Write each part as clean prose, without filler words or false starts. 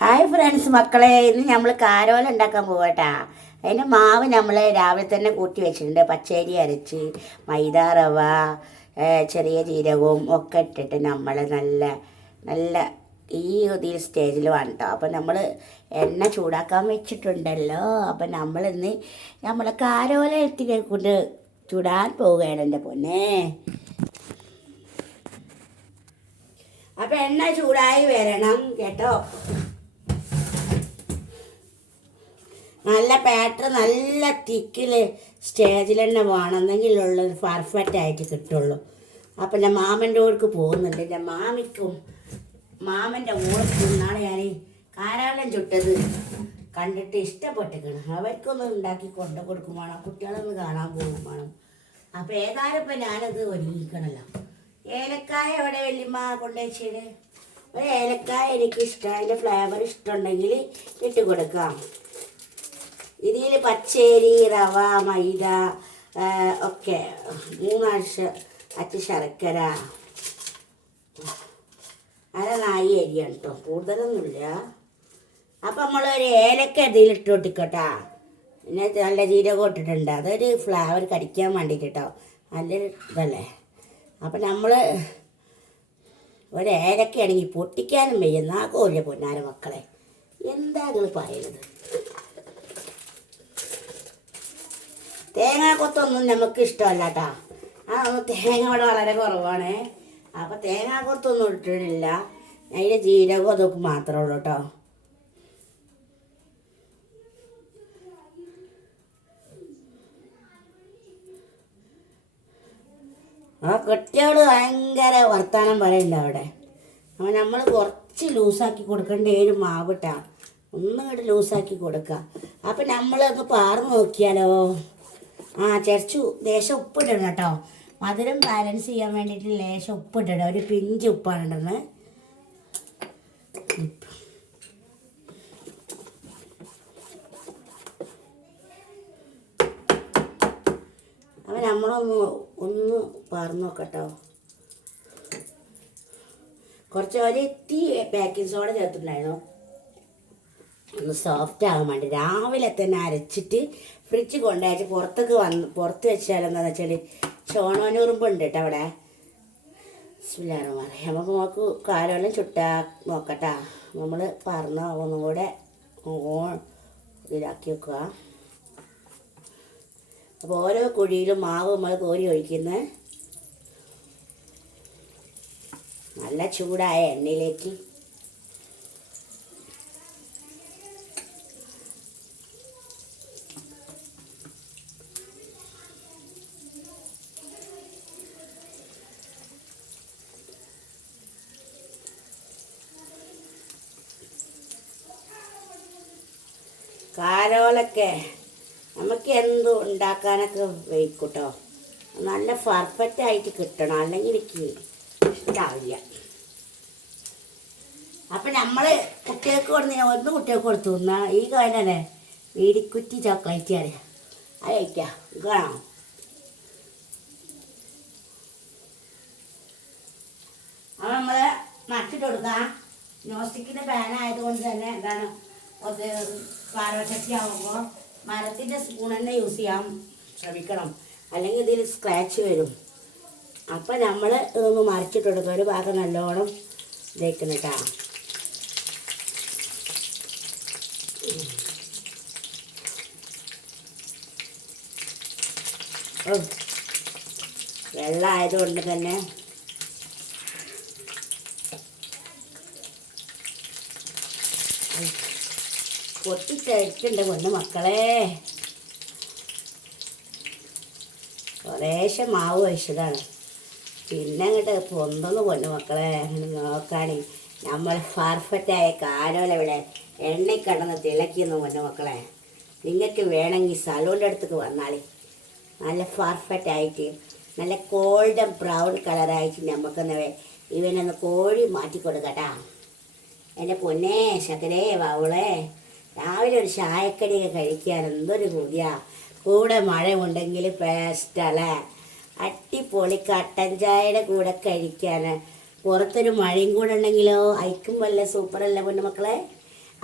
Hi friends മക്കളെ, ഇന്ന് നമ്മൾ കാരോല ഉണ്ടാക്കാൻ പോകട്ടാ. അതിൻ്റെ മാവ് നമ്മൾ രാവിലെ തന്നെ കൂട്ടി വെച്ചിട്ടുണ്ട്. പച്ചരി അരച്ച് മൈദ റവ ചെറിയ ജീരകവും ഒക്കെ ഇട്ടിട്ട് നമ്മൾ നല്ല നല്ല ഈ ഇതിൽ സ്റ്റേജിൽ വേണം കേട്ടോ. അപ്പം നമ്മൾ എണ്ണ ചൂടാക്കാൻ വെച്ചിട്ടുണ്ടല്ലോ. അപ്പം നമ്മളിന്ന് നമ്മൾ കാരോല എത്തിനെ കൊണ്ട് ചൂടാൻ പോവുകയാണ് എൻ്റെ പൊന്നെ. അപ്പം എണ്ണ ചൂടായി വരണം കേട്ടോ. നല്ല ബാറ്റർ നല്ല തിക്കിൽ സ്റ്റേജിൽ തന്നെ വേണമെന്നെങ്കിലുള്ളത് പെർഫെക്റ്റ് ആയിട്ട് കിട്ടുള്ളൂ. അപ്പം ഞാൻ മാമൻ്റെ കൂടെ പോകുന്നുണ്ട്. എൻ്റെ മാമൻ്റെ കൂടെ നാളെ ഞാൻ കാരാളം ചുട്ടത് കണ്ടിട്ട് ഇഷ്ടപ്പെട്ടിരിക്കണം. അവർക്കൊന്നും ഉണ്ടാക്കി കൊണ്ടു കൊടുക്കും വേണം, കുട്ടികളൊന്ന് കാണാൻ പോകും വേണം. അപ്പം ഏതായാലും ഇപ്പം ഞാനത് ഒരുങ്ങിക്കണല്ലോ. ഏലക്കായ എവിടെ വല്യമ്മ കൊണ്ടുവച്ചത്? ഒരു ഏലക്കായ എനിക്കിഷ്ടം, അതിൻ്റെ ഫ്ലേവർ ഇഷ്ടമുണ്ടെങ്കിൽ ഇട്ട് കൊടുക്കാം. ഇതിൽ പച്ചരി റവ മൈദ ഒക്കെ അച്ച് ശർക്കര നായി അരിയാണ് കേട്ടോ, കൂടുതലൊന്നുമില്ല. അപ്പം നമ്മളൊരു ഏലക്ക ഇതിലിട്ട് ഒട്ടിക്കട്ടാ. പിന്നെ നല്ല ജീരകം ഇട്ടിട്ടുണ്ട്, അതൊരു ഫ്ലേവർ കടിക്കാൻ വേണ്ടിയിട്ട് കേട്ടോ, നല്ലൊരു ഇതല്ലേ. അപ്പം നമ്മൾ ഒരു ഏലക്കയാണെങ്കിൽ പൊട്ടിക്കാനും വയ്യ, നാഗോല്ല പൊന്നാര മക്കളെ, എന്താ നിങ്ങൾ പറയുന്നത്? തേങ്ങ കൊത്തൊന്നും നമുക്ക് ഇഷ്ടമല്ല കേട്ടോ. തേങ്ങ ഇവിടെ വളരെ കുറവാണ്. അപ്പം തേങ്ങ കൊത്തൊന്നും ഇട്ടിട്ടില്ല, അതിൻ്റെ ജീരകം അതൊക്കെ മാത്രമേ ഉള്ളൂ കേട്ടോ. കുട്ടികൾ ഭയങ്കര വർത്താനം പറയണ്ട അവിടെ. അപ്പം നമ്മൾ കുറച്ച് ലൂസാക്കി കൊടുക്കേണ്ട ഒരു മാവിട്ടാ, ഒന്നും കൂടെ ലൂസാക്കി കൊടുക്കുക. അപ്പം നമ്മളൊന്ന് പാർന്ന് നോക്കിയാലോ. ചരച്ചു ലേശം ഉപ്പിടണം കേട്ടോ, മധുരം ബാലൻസ് ചെയ്യാൻ വേണ്ടിയിട്ട് ലേശം ഉപ്പിടണം. ഒരു പിഞ്ച് ഉപ്പാണ് ഇടുന്നത്. അപ്പം നമ്മളൊന്ന് പാർന്ന് നോക്കട്ടോ. കുറച്ച് ഒരെത്തി ബേക്കിംഗ് സോഡ ചേർത്തിട്ടുണ്ടായിരുന്നു, ഒന്ന് സോഫ്റ്റ് ആകാൻ വേണ്ടി. രാവിലെ തന്നെ അരച്ചിട്ട് ഫ്രിഡ്ജ് കൊണ്ടുവച്ച് പുറത്ത് വെച്ചാലെന്താണെന്ന് വെച്ചാൽ ചോണോനുറുമ്പുണ്ട് കേട്ടോ അവിടെ. സ്മില്ലാറ് പറയാം. നമുക്ക് നമുക്ക് കാലോളം ചുട്ടാ നോക്കട്ടാ. നമ്മൾ പറഞ്ഞ ഒന്നും കൂടെ ഇതിലാക്കി വെക്കുക. അപ്പോൾ ഓരോ കുഴിയിലും മാവ് നമ്മൾ കോരി ഒഴിക്കുന്നത് നല്ല ചൂടായ എണ്ണയിലേക്ക്. കാരോലൊക്കെ നമുക്ക് എന്തും ഉണ്ടാക്കാനൊക്കെ വയ്ക്കൂട്ടോ, നല്ല പെർഫെക്റ്റ് ആയിട്ട് കിട്ടണം, അല്ലെങ്കിൽ എനിക്ക് ഇഷ്ടാവില്ല. അപ്പം നമ്മൾ കുട്ടികൾക്ക് ഒന്ന് കുട്ടികൾക്ക് കൊടുത്തു തന്നാൽ ഈ കാലല്ലേ വീടിക്കുറ്റി ചോക്ലേറ്റ് അറിയാം, അത് കഴിക്കാം കാണാം. അപ്പം നമ്മൾ മറിച്ചിട്ട് കൊടുക്കാം. നോൺ സ്റ്റിക്കിൻ്റെ പാനായതുകൊണ്ട് തന്നെ എന്താണ് അത് പാരച്ചട്ടി ആകുമ്പോൾ മരത്തിൻ്റെ സ്പൂൺ തന്നെ യൂസ് ചെയ്യാൻ ശ്രമിക്കണം, അല്ലെങ്കിൽ ഇതിൽ സ്ക്രാച്ച് വരും. അപ്പം നമ്മൾ ഇതൊന്ന് മറിച്ചിട്ട് കൊടുക്കുക. ഒരു ഭാഗം നല്ലോണം ഇതേക്കണം കേട്ടോ. വെള്ളം ആയതുകൊണ്ട് തന്നെ പൊട്ടിച്ചടിക്കുന്നുണ്ട് പൊന്നു മക്കളെ. കുറേശ്ശെ മാവ് ഒഴിച്ചതാണ്, പിന്നെ അങ്ങോട്ട് പൊന്തൊന്ന് പൊന്നു മക്കളെ. അങ്ങനെ നോക്കാണി നമ്മൾ പെർഫെക്റ്റായ കാരോല ഇവിടെ എണ്ണയിൽ കിടന്ന് തിളക്കിയെന്ന് പൊന്നു മക്കളെ. നിങ്ങൾക്ക് വേണമെങ്കിൽ സലൂണിൻ്റെ അടുത്തേക്ക് വന്നാൽ നല്ല പെർഫെക്റ്റായിട്ട് നല്ല ഗോൾഡൻ ബ്രൗൺ കളറായിട്ട് നമുക്കൊന്ന് ഇവനൊന്ന് കോഴി മാറ്റി കൊടുക്കട്ടാ. എൻ്റെ പൊന്നേ ശകരേ വാവുളേ, രാവിലെ ഒരു ചായക്കടിയൊക്കെ കഴിക്കാൻ എന്തൊരു കൊതിയാ. കൂടെ മഴയുണ്ടെങ്കിൽ പേസ്റ്റല്ലേ, അടിപൊളി കട്ടൻ ചായയുടെ കൂടെ കഴിക്കാൻ. പുറത്തൊരു മഴയും കൂടെ ഉണ്ടെങ്കിലോ അയക്കും വല്ല സൂപ്പറല്ലേ പൊന്നു മക്കളെ.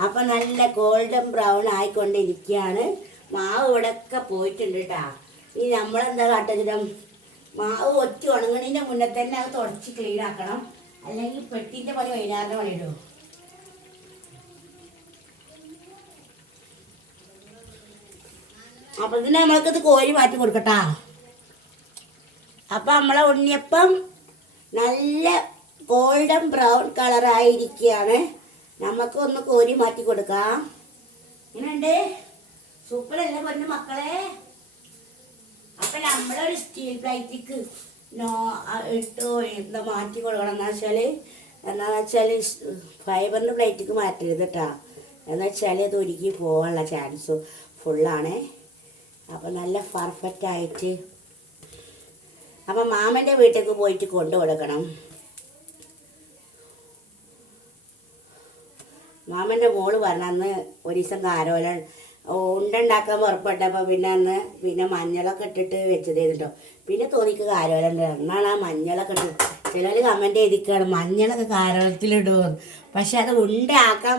അപ്പം നല്ല ഗോൾഡൻ ബ്രൗൺ ആയിക്കൊണ്ടിരിക്കുകയാണ്. മാവ് ഇവിടെയൊക്കെ പോയിട്ടുണ്ട് കേട്ടോ. ഇനി നമ്മളെന്താ കാട്ടുക, മാവ് ഒറ്റ ഉണങ്ങണതിൻ്റെ മുന്നേ തന്നെ അത് തുടച്ച് ക്ലീൻ ആക്കണം. അല്ലെങ്കിൽ പെട്ടിൻ്റെ പണി വൈകുന്നേരം പണിയിടും. അപ്പം ഇതിന് നമ്മൾക്കത് കോരി മാറ്റി കൊടുക്കട്ടാ. അപ്പം നമ്മളെ ഉണ്ണിയപ്പം നല്ല ഗോൾഡൻ ബ്രൗൺ കളറായിരിക്കുകയാണ്. നമുക്കൊന്ന് കോരി മാറ്റി കൊടുക്കാം. ഇങ്ങനെയുണ്ട്, സൂപ്പറല്ലേ പൊന്നു മക്കളെ. അപ്പം നമ്മളൊരു സ്റ്റീൽ പ്ലേറ്റിക്ക് ഇട്ട് എന്താ മാറ്റി കൊടുക്കണം. എന്താണെന്ന് വെച്ചാൽ ഫൈബറിൻ്റെ പ്ലേറ്റിക്ക് മാറ്റരുത് കേട്ടോ. എന്ന് വെച്ചാൽ അത് ഒരുക്കി പോകാനുള്ള ചാൻസ് ഫുള്ളാണ്. അപ്പം നല്ല പെർഫെക്റ്റായിട്ട് അപ്പം മാമൻ്റെ വീട്ടിലേക്ക് പോയിട്ട് കൊണ്ടു കൊടുക്കണം. മാമൻ്റെ മോള് പറഞ്ഞന്ന് ഒരു ദിവസം കാരോല ഉണ്ടുണ്ടാക്കാൻ പുറപ്പെട്ടപ്പോൾ പിന്നെ മഞ്ഞളൊക്കെ ഇട്ടിട്ട് വെച്ചത് ചെയ്തിട്ടോ. പിന്നെ തോന്നിക്ക് കാരോല ഉണ്ട്. എന്നാണ് ആ മഞ്ഞളൊക്കെ ഇട്ട് ചിലർ കമൻറ്റ് ചെയ്തിക്കാണ് മഞ്ഞളൊക്കെ കാരോലത്തിലിടുമെന്ന്. പക്ഷെ അത് ഉണ്ടാക്കാൻ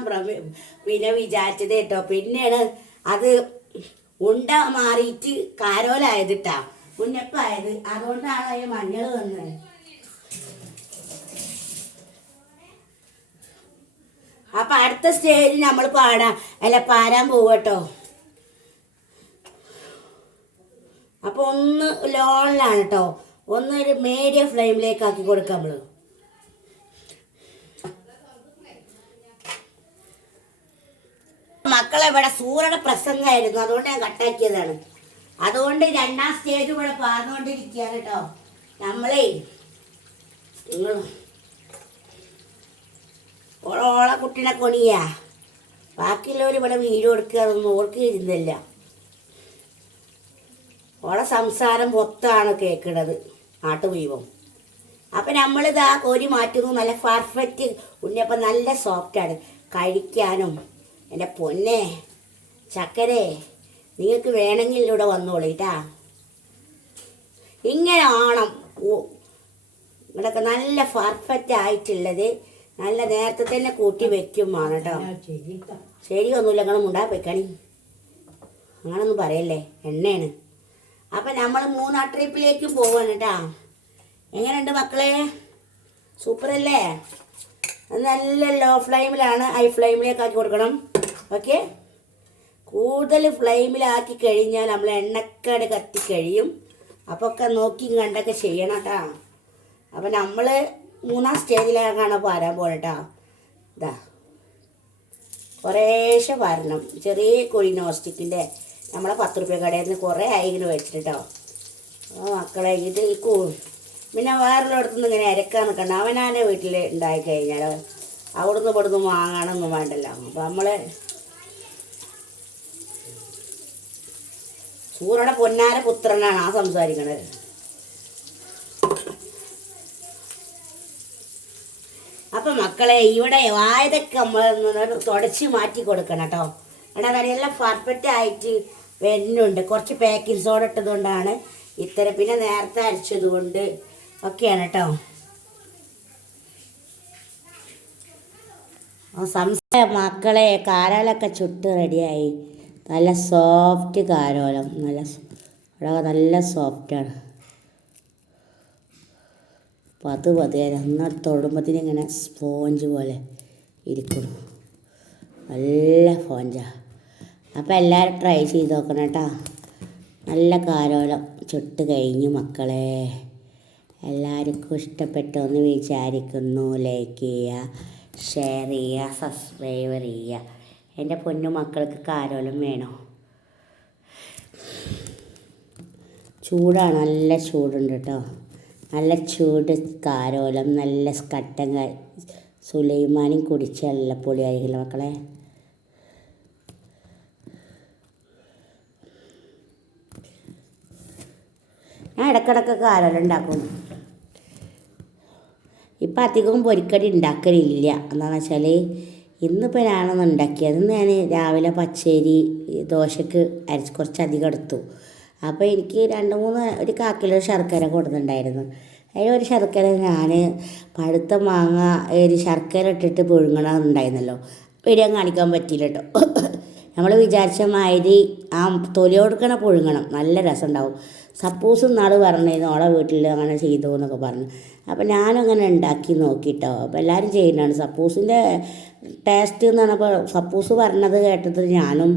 പിന്നെ വിചാരിച്ചത് കേട്ടോ. പിന്നെയാണ് അത് ഉണ്ട മാറിയിട്ട് കാരോലായത് കേട്ടാ, ഉന്നപ്പായത്. അതുകൊണ്ടാണ് അതിന് മഞ്ഞൾ വന്നത്. അപ്പം അടുത്ത സ്റ്റേജിൽ നമ്മൾ പാരാൻ പോവട്ടോ. അപ്പോൾ ഒന്ന് ലോണിലാണ് കേട്ടോ, ഒന്നൊരു മീഡിയം ഫ്ലെയിമിലേക്ക് ആക്കി കൊടുക്കാം നമ്മൾ. മക്കളെ ഇവിടെ സൂര്യയുടെ പ്രസംഗമായിരുന്നു, അതുകൊണ്ട് ഞാൻ കട്ടാക്കിയതാണ്. അതുകൊണ്ട് രണ്ടാം സ്റ്റേജ് ഇവിടെ പാർന്നുകൊണ്ടിരിക്കുകയാണ് കേട്ടോ. നമ്മളേ ഓളെ കുട്ടീനെ കൊണിയാ, ബാക്കിയുള്ളവർ ഇവിടെ വീഡിയോ എടുക്കുക, അതൊന്നും ഓൾക്ക് ഇരുന്നില്ല. ഓളെ സംസാരം മൊത്തമാണ് കേൾക്കുന്നത് നാട്ടുവീവം. അപ്പം നമ്മളിതാ കോരി മാറ്റുന്നു. നല്ല പെർഫെക്റ്റ് ഉണ്ണിയപ്പം, നല്ല സോഫ്റ്റാണ് കഴിക്കാനും. എൻ്റെ പൊന്നെ ചക്കരേ, നിങ്ങൾക്ക് വേണമെങ്കിൽ ഇവിടെ വന്നോളിട്ടാ. ഇങ്ങനെ ആണം ഇവിടെയൊക്കെ നല്ല പെർഫെക്റ്റ് ആയിട്ടുള്ളത്. നല്ല നേരത്തെ തന്നെ കൂട്ടി വെക്കും വേണം കേട്ടോ. ശരിയൊന്നുമില്ല, നിങ്ങൾ മുണ്ടാ വെക്കണി, അങ്ങനൊന്നും പറയല്ലേ, എണ്ണയാണ്. അപ്പം നമ്മൾ മൂന്നാം ട്രിപ്പിലേക്കും പോവാണ് കേട്ടോ. എങ്ങനെയുണ്ട് മക്കളെ, സൂപ്പറല്ലേ? നല്ല ലോ ഫ്ലെയിമിലാണ്, ഹൈ ഫ്ലെയിമിലേക്ക് ആക്കി കൊടുക്കണം. ഓക്കെ, കൂടുതൽ ഫ്ലെയിമിലാക്കി കഴിഞ്ഞാൽ നമ്മൾ എണ്ണക്കട് കത്തിക്കഴിയും. അപ്പോൾ ഒക്കെ നോക്കി കണ്ടൊക്കെ ചെയ്യണം കേട്ടോ. അപ്പം നമ്മൾ മൂന്നാം സ്റ്റേജിലാണ് പാരാൻ പോകട്ടോ. ഇതാ കുറേശ്ശെ വരണം. ചെറിയ കോഴി നോസ്റ്റിക്കിൻ്റെ നമ്മളെ 10 രൂപ കടയിൽ നിന്ന് കുറേ ആയിങ്ങനെ വെച്ചിട്ടോ. മക്കളെ ഇത് പിന്നെ വേറെല്ലായിടത്തുനിന്ന് ഇങ്ങനെ ഇരക്കാൻ നിൽക്കണം. അവനാൻ്റെ വീട്ടിൽ ഉണ്ടായിക്കഴിഞ്ഞാൽ അവിടുന്ന് ഇവിടുന്ന് വാങ്ങാനൊന്നും വേണ്ടല്ലോ. അപ്പം നമ്മൾ സൂര്യയുടെ പൊന്നാര പുത്രനാണ് ആ സംസാരിക്കണത്. അപ്പം മക്കളെ ഇവിടെ വായതൊക്കെ നമ്മൾ തുടച്ച് മാറ്റി കൊടുക്കണം കേട്ടോ. എന്നാൽ എല്ലാം പെർഫെക്റ്റ് ആയിട്ട് വരുന്നുണ്ട്. കുറച്ച് ബേക്കിംഗ് സോഡ ഇട്ടതുകൊണ്ടാണ് ഇത്തരം, പിന്നെ നേരത്തെ അരച്ചത് കൊണ്ട് ഒക്കെയാണ് കേട്ടോ. മക്കളെ കാരോലൊക്കെ ചുട്ട് റെഡിയായി. നല്ല സോഫ്റ്റ് കാരോലം, നല്ല സോഫ്റ്റാണ്. പതിയെ എന്നാൽ തൊടുമ്പത്തിന് ഇങ്ങനെ സ്പോഞ്ച് പോലെ ഇരിക്കണം, നല്ല സ്പോഞ്ചാണ്. അപ്പോൾ എല്ലാവരും ട്രൈ ചെയ്ത് നോക്കണം കേട്ടോ. നല്ല കാരോലം ചുട്ട് കഴിഞ്ഞു മക്കളെ. എല്ലാവർക്കും ഇഷ്ടപ്പെട്ടെന്ന് വിചാരിക്കുന്നു. ലൈക്ക് ചെയ്യുക, ഷെയർ ചെയ്യുക, സബ്സ്ക്രൈബ് ചെയ്യുക. എൻ്റെ പൊന്നു മക്കൾക്ക് കാരോലം വേണോ? ചൂടാണ്, നല്ല ചൂടുണ്ട് കേട്ടോ. നല്ല ചൂട് കാരോലം, നല്ല കട്ടൻ സുലൈമാനും കുടിച്ച് നല്ല പൊളിയായിരിക്കില്ല മക്കളെ. ഞാൻ ഇടയ്ക്കിടയ്ക്ക് കാരോലം ഉണ്ടാക്കും. ഇപ്പം അധികവും പൊരിക്കടി ഉണ്ടാക്കലില്ല. എന്താണെന്ന് വെച്ചാൽ ഇന്നിപ്പോൾ ഞാനൊന്ന് ഉണ്ടാക്കിയത്. ഇന്ന് ഞാൻ രാവിലെ പച്ചരി ദോശക്ക് കുറച്ചധികം എടുത്തു. അപ്പോൾ എനിക്ക് 1 കാക്കിലോ ശർക്കര കൊടുത്തിട്ടുണ്ടായിരുന്നു. അതിലൊരു ശർക്കര ഞാൻ പഴുത്ത മാങ്ങ ഒരു ശർക്കര ഇട്ടിട്ട് പുഴുങ്ങണമെന്നുണ്ടായിരുന്നല്ലോ, വീഡിയോ കാണിക്കാൻ പറ്റിയില്ല കേട്ടോ. നമ്മൾ വിചാരിച്ച മാതിരി ആ തൊലി കൊടുക്കണ പുഴുങ്ങണം, നല്ല രസം ഉണ്ടാവും. സപ്പോസ് നാൾ പറഞ്ഞിരുന്നു ഓളെ വീട്ടിൽ അങ്ങനെ ചെയ്തു എന്നൊക്കെ പറഞ്ഞു. അപ്പം ഞാനും അങ്ങനെ ഉണ്ടാക്കി നോക്കിട്ടോ. അപ്പോൾ എല്ലാവരും ചെയ്യുന്നതാണ് സപ്പൂസിൻ്റെ ടേസ്റ്റ് എന്ന് പറഞ്ഞപ്പോൾ സപ്പൂസ് പറഞ്ഞത് കേട്ടിട്ട് ഞാനും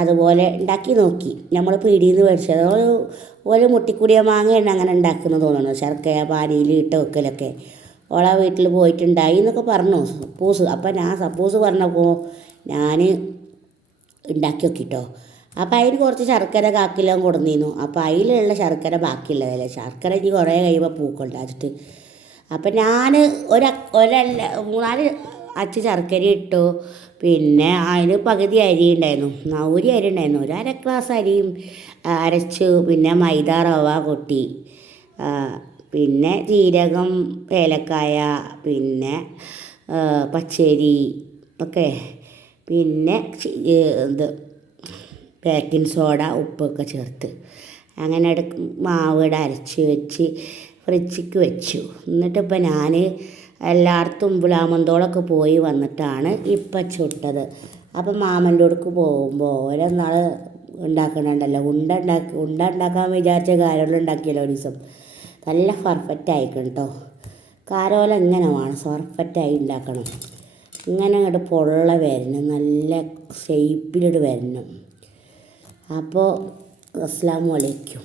അതുപോലെ ഉണ്ടാക്കി നോക്കി. നമ്മൾ പീടിയിൽ നിന്ന് മേടിച്ചത് ഒരു മുട്ടിക്കൂടിയ മാങ്ങയാണ് അങ്ങനെ ഉണ്ടാക്കുന്നത് തോന്നുന്നു, ശർക്കര പാനിയിൽ ഇട്ട് വെക്കലൊക്കെ. ഓളെ വീട്ടിൽ പോയിട്ടുണ്ടായി എന്നൊക്കെ പറഞ്ഞു സപ്പൂസ്. അപ്പം ഞാൻ സപ്പൂസ് പറഞ്ഞപ്പോൾ ഞാൻ ഉണ്ടാക്കി നോക്കിട്ടോ. അപ്പോൾ അതിന് കുറച്ച് ശർക്കര കാക്കിലോ കൊടുന്നിരുന്നു. അപ്പോൾ അതിലുള്ള ശർക്കര ബാക്കിയുള്ളതല്ലേ, ശർക്കര ഇനി കുറേ കഴിയുമ്പോൾ പൂക്കൊണ്ടാച്ചിട്ട്. അപ്പം ഞാൻ മൂന്നാല് അച്ച് ശർക്കര ഇട്ടു. പിന്നെ അതിന് പകുതി അരി ഉണ്ടായിരുന്നു, ഒരു അരി ഉണ്ടായിരുന്നു, ഒരു അര ഗ്ലാസ് അരിയും അരച്ചു. പിന്നെ മൈദ റവ കൊട്ടി, പിന്നെ ജീരകം, ഏലക്കായ, പിന്നെ പച്ചരി ഒക്കെ, പിന്നെ ഇത് ബേക്കിംഗ് സോഡ, ഉപ്പൊക്കെ ചേർത്ത് അങ്ങനെ മാവ് അരച്ച് വെച്ച് ഫ്രിഡ്ജിക്ക് വെച്ചു. എന്നിട്ടിപ്പോൾ ഞാൻ എല്ലായിടത്തും പുലാമന്തോളൊക്കെ പോയി വന്നിട്ടാണ് ഇപ്പം ചുട്ടത്. അപ്പം മാമൻ്റെ അടുക്ക് പോകുമ്പോൾ ഓരോ നാൾ ഉണ്ടാക്കണുണ്ടല്ലോ, ഉണ്ട ഉണ്ടാക്കാൻ വിചാരിച്ച കാരോല ഉണ്ടാക്കിയല്ലോ ഒരു ദിവസം. നല്ല പെർഫെക്റ്റ് ആയിക്കണം കേട്ടോ. കാരോല ഇങ്ങനെ വേണം, പെർഫെക്റ്റായി ഉണ്ടാക്കണം. ഇങ്ങനെ അങ്ങോട്ട് പൊള്ള വരണം, നല്ല ഷേപ്പിലിട്ട് വരണം. അപ്പോൾ അസ്സലാമു അലൈക്കും.